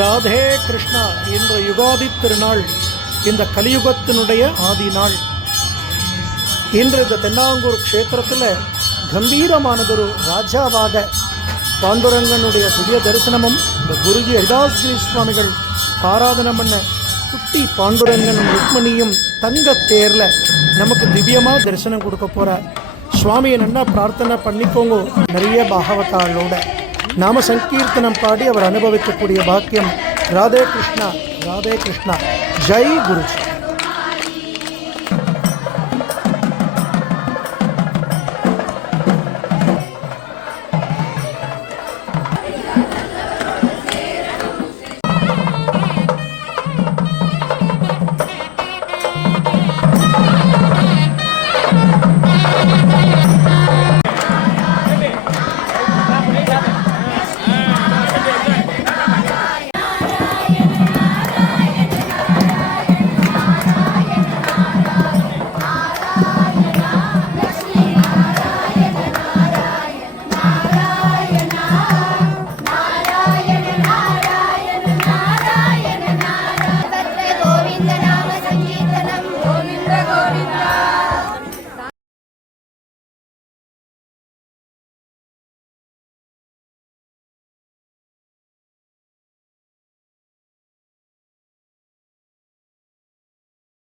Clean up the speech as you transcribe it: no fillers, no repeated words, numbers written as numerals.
ராதே கிருஷ்ணா. இன்று யுகாதி திருநாள், இந்த கலியுகத்தினுடைய ஆதி நாள். இன்று இந்த தென்னாங்கூர் க்ஷேத்திரத்தில் கம்பீரமானதொரு ராஜாவாக பாண்டுரங்கனுடைய திவ்ய தரிசனமும் இந்த குருஜி ஹரிதாஸ்கிரி சுவாமிகள் ஆராதனை பண்ண குட்டி பாண்டுரங்கனும் ருக்மணியும் தங்க தேரில் நமக்கு திவ்யமாக தரிசனம் கொடுக்க போகிறார். சுவாமியை நல்லா பிரார்த்தனை பண்ணிக்கோங்க. நிறைய பாகவதாளோட நாம சங்கீர்த்தனம் பாடி அவர் அனுபவிக்கக்கூடிய பாக்கியம். ராதே கிருஷ்ணா, ராதே கிருஷ்ணா. ஜெய் குருஜி.